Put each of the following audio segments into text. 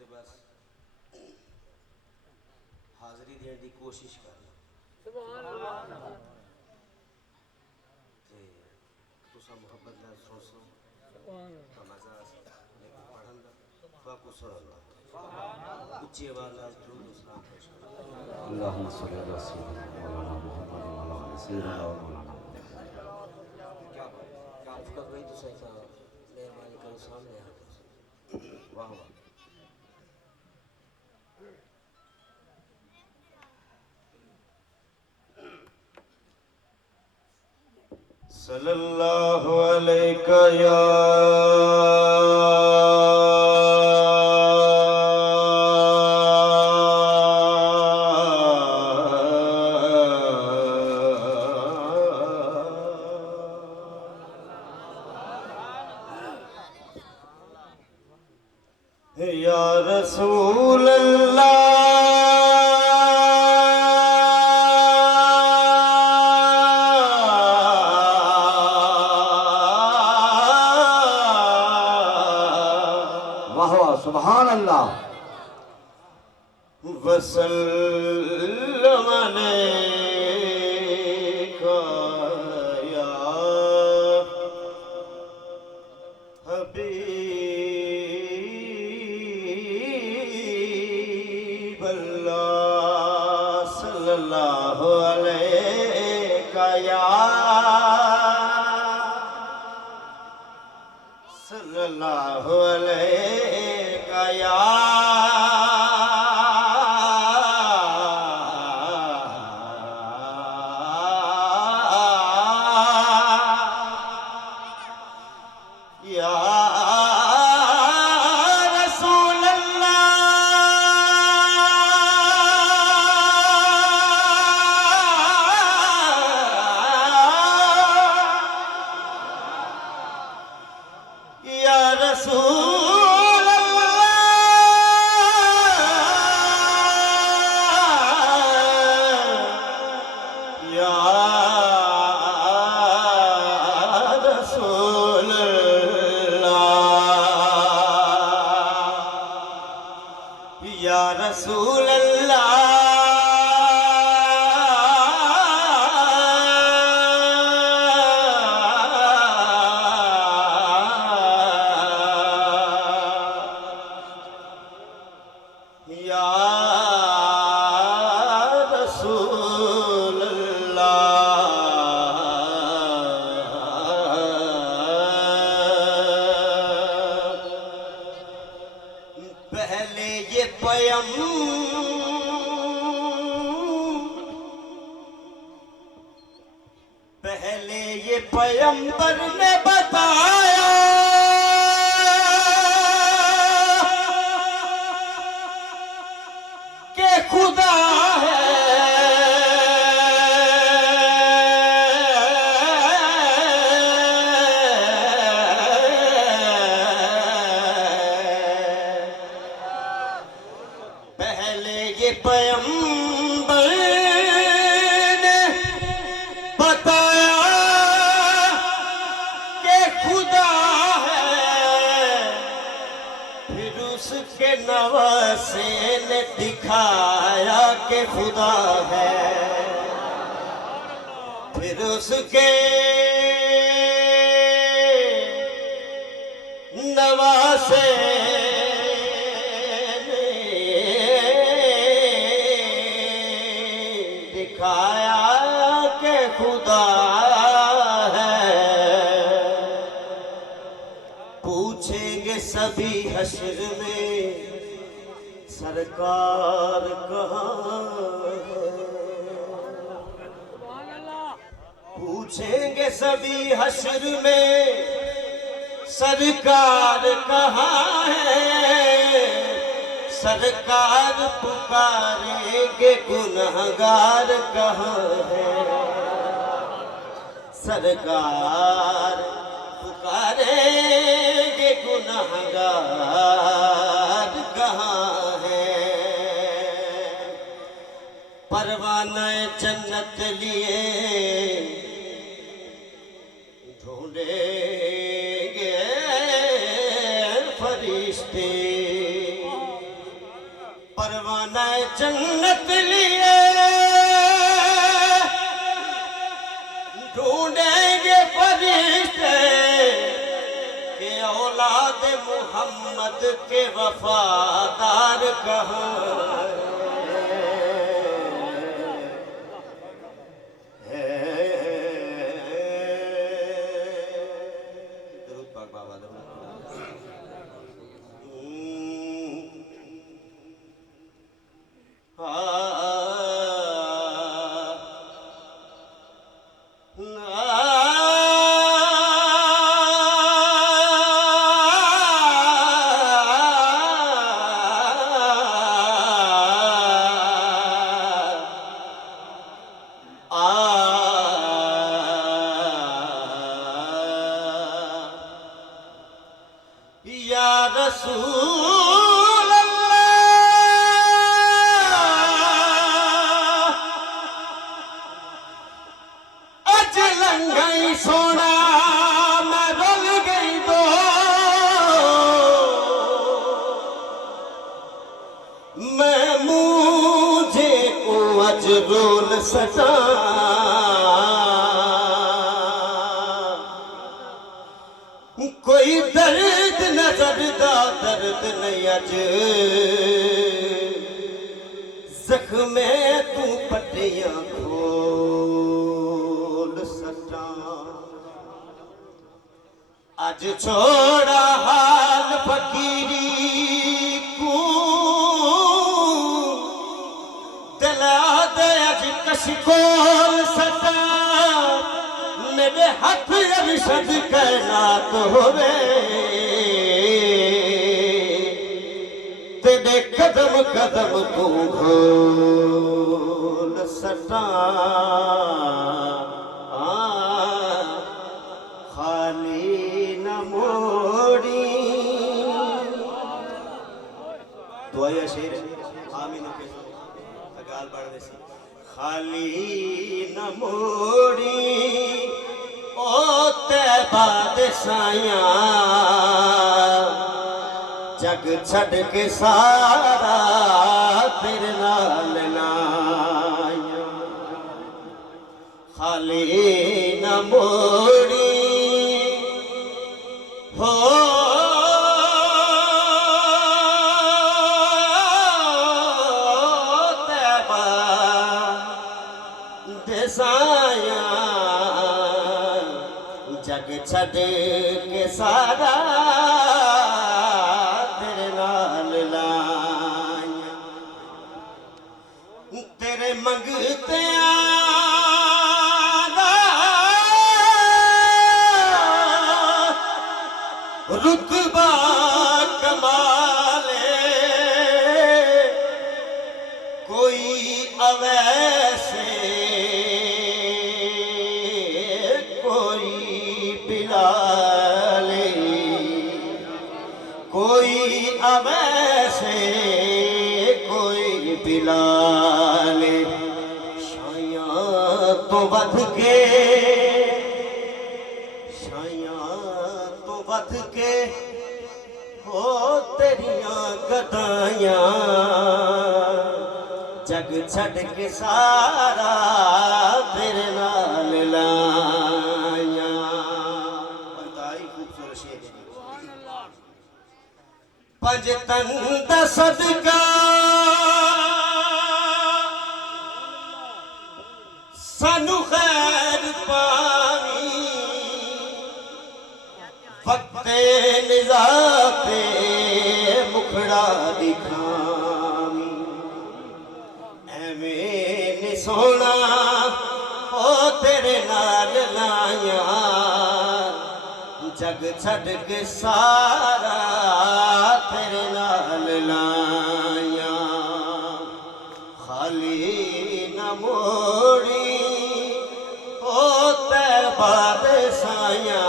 ते बस हाजरी देने की कोशिश करना ते तुसा मोहब्बत नाल सुन तो मजा लेकिन पढ़न दा फाकू सुन उच्ची आवाज नाल दुरूद व सलाम पेश करो। अल्लाहुम्मा सल्लि अला सय्यिदिना मौलाना मुहम्मद व अला आलि सय्यिदिना मौलाना। क्या अफकर भाई तुसा मेहरबानी करो सामने आ वाह वाह। सल्लल्लाहु अलैका या या रसूल अल्लाह सुभान अल्लाह वसल्लम अलैका या हबीब अल्लाह सल्लल्लाहु अलैका या सल्लल्लाहु अलैका या रसूल अल्लाह या रसूल अल्लाह या रसूल या रसूल अल्लाह या रसूल अल्लाह। पहले ये पैगंबर ने बताया कि खुदा है। पहले ये पैगंबर ने बताया कि खुदा है, फिर उसके नवासे ने दिखाया कि खुदा है, फिर उसके नवासे दिखाया कि खुदा है। पूछेंगे सभी हश्र में सरकार कहाँ है, पूछेंगे सभी हश्र में सरकार कहाँ है। सरकार पुकारेंगे गुनहगार कहाँ है, सरकार पुकारेंगे गुनहगार कहाँ है। परवाना जन्नत लिए ढूंढेंगे फरिश्ते, परवाना जन्नत लिए ढूंढेंगे फरिश्ते के औलाद मोहम्मद के वफादार कहाँ या रसूल अल्लाह अज लंघई सोना मैं रुल गई दो मैं मुझे को अज रोल सटा कोई दर्द नजर दा दर्द नहीं अज जख्मे तू पट्टियां खोल सटा अज छोड़ा हाल फकीरी को दिला दे अज कशकोल सटा मेरे हाथ अरशद कैनात होवे तेरे कदम कदम तू घोल सटा खाली न मोड़ी दुआया शेर आमीन के गाल बढ़ देसी खाली न मोड़ी ओ तैबा दे साया जग छड़ के सारा तेरे नाल लाया खाली न मोड़ी हो तैबा दे साया जग छड़ के सारा तेरे नाल लाया तेरे मंगते रुतबा कमाले कोई अवैसे कोई अवैसे कोई बिलाले शायां तो बध के हो तेरियां गदाइयां जग छड़ के सारा तेरे नाल लाया बंदाई खूबसूरत शेर पंज तन दा सदका सानू खैर पावी वक्ते निज़ाते मुखड़ा दिखावी एवें नि सोना ओ तेरे नाल लाया जग छड़ के सारा तेरे नाल लाया खाली न मोड़ी ओ तैबा दे साया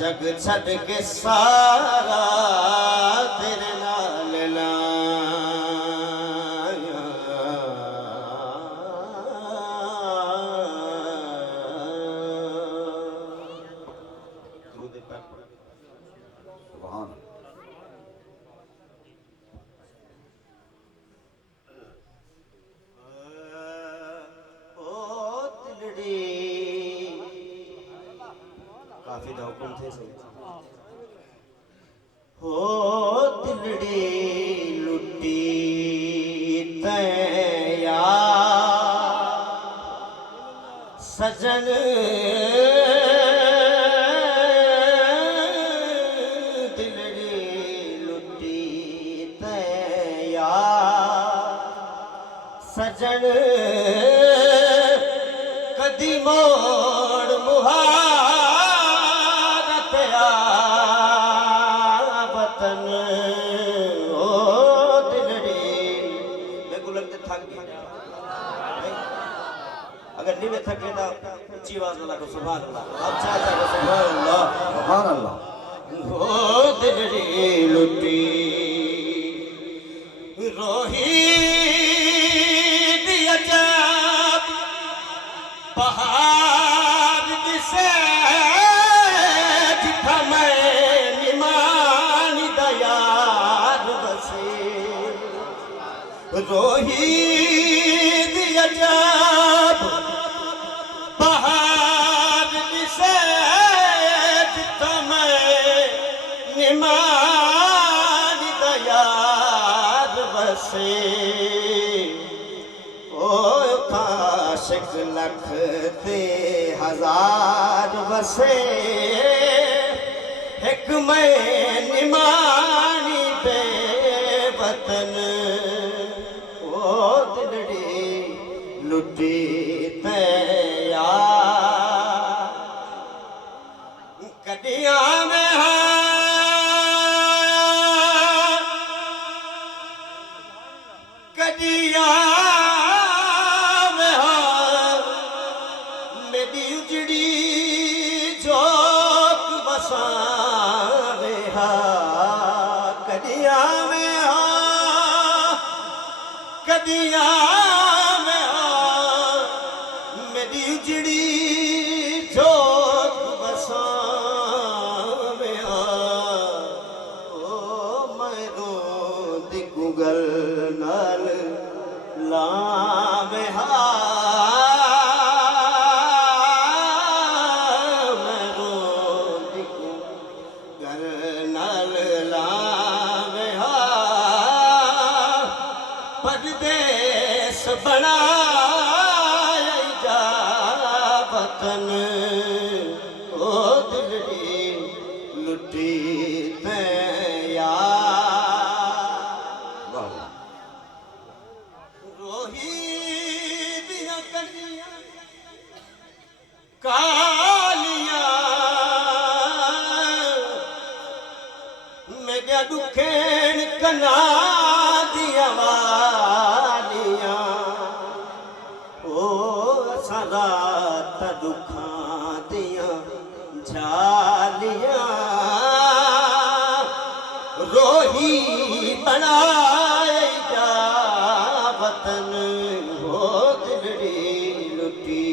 जग छड़ के सारा तेरे नाल लाया सजन दिलड़ी लुटी तया सजन कदी मोड़ मुहारत वतन ओ दिलड़ी देखो लगते थक गए अगर नहीं में थके तो ऊंची आवाज वाला को सुभान अल्लाह अच्छा अच्छा को सुभान अल्लाह ओ दिलड़ी लुटी रोही दिया जब पहाड़ दिसे जिथा मैं निमानी दयार बसे रोही दिया जब पहाड़ दिसे जिथा मैं निमानी दयार बसे ओ काशिक लख ते हजार बसे एक मैं निमानी बे वतन ओ दिलड़ी लुटी तया कदिया में कदिया में मेरी उजड़ी जोक बसावे कदिया में कदिया में मेरी उजड़ी जोक बसावे ओ मैं रो दिगुगल नाल लावे मैं रो दिगुगल नाल लावे परदेस बनाया जा वतन ओ दिलड़ी लुटी तया रोही दिया कलियां कालियां मेरा दुखेन कना दिया वालियां ओ सदा दुखा दिया झालियां रोही बनाए जा वतन हो दिलड़ी लुटी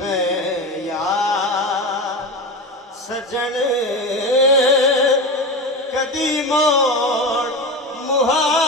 तया सजन कदी मोड़ मुहा